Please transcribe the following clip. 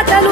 పాటలు